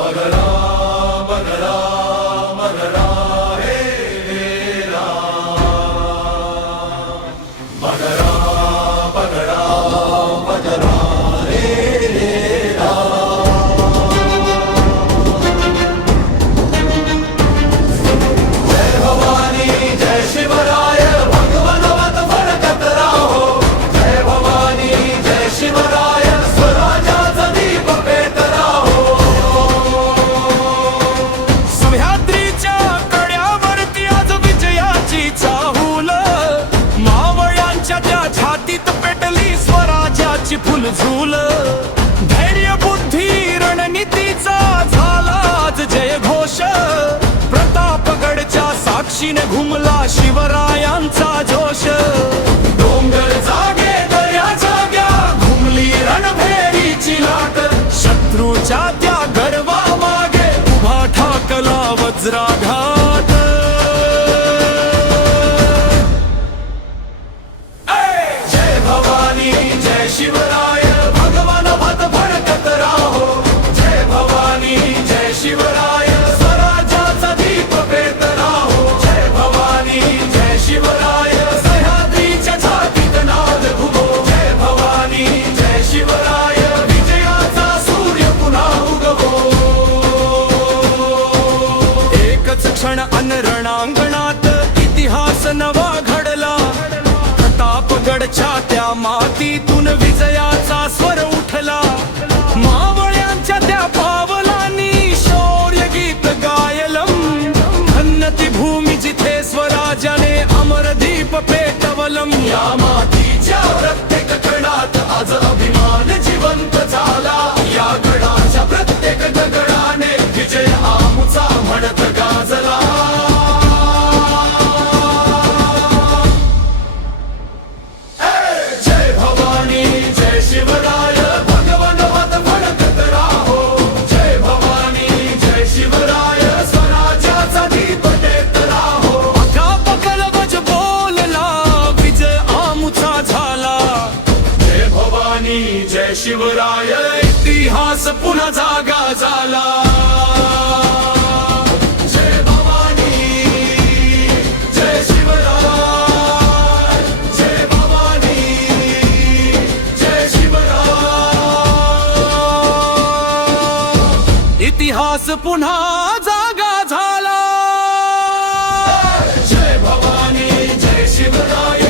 मगरा मगरा मगरा हे राम मगरा मगरा मगरा हे जय भवानी जय शिवराय भगवनवत फडकत राहो जय भवानी जय शिवराय स्वराज्याचा दीप पेट राहो सह्याद्रीच्या कड्यावरती आज विजयाची चाहूल मावळ्यांच्या त्या छातीत पेटली स्वराज्याची फुलझूल धैर्य बुद्धी रणनीतीचा झाला आज जय घोष प्रतापगडच्या साक्षीने घुमला शिवरायांचा जोश डोंगर जागे दर्या जाग्या घुमली रणभेरीची लाट शत्रूच्या त्या गर्वा मागे उभा ठाकला वज्राघात जय भवानी जय शिवराय भगवनवत फडकत राहो जय भवानी जय शिवराय स्वराज्याचा दीप पेट राहो जय भवानी जय शिवराय सह्याद्रीच्या छातीत नाद घुमो जय भवानी जय शिवराय विजयाचा सूर्य पुन्हा उगवो एकच क्षण अन रणांगणात इतिहास नवा घडला प्रतापगडच्या त्या मातीतून विजयाचा स्वर उठला मावळ्यांच्या त्या पावलांनी शौर्य गीत गायलम धन्यती भूमी जिथे स्वराज्याने अमरदीप पेटवलम या मातीच्या प्रत्येक कणात आज अभिमान जिवंत झाला या गडाच्या प्रत्येक दगडाने विजय आमुचा म्हणत गाजला जय भवानी जय शिवराय भगवनवत फडकत राहो जय भवानी जय शिवराय स्वराज्याचा दीप देत राहो पकलवज बोलला विजय आमुचा झाला जय भवानी जय शिवराय इतिहास पुन्हा जागा झाला जय भवानी जय शिवराय जय भवानी जय शिवराय इतिहास पुन्हा जागा झाला जय भवानी जय शिवराय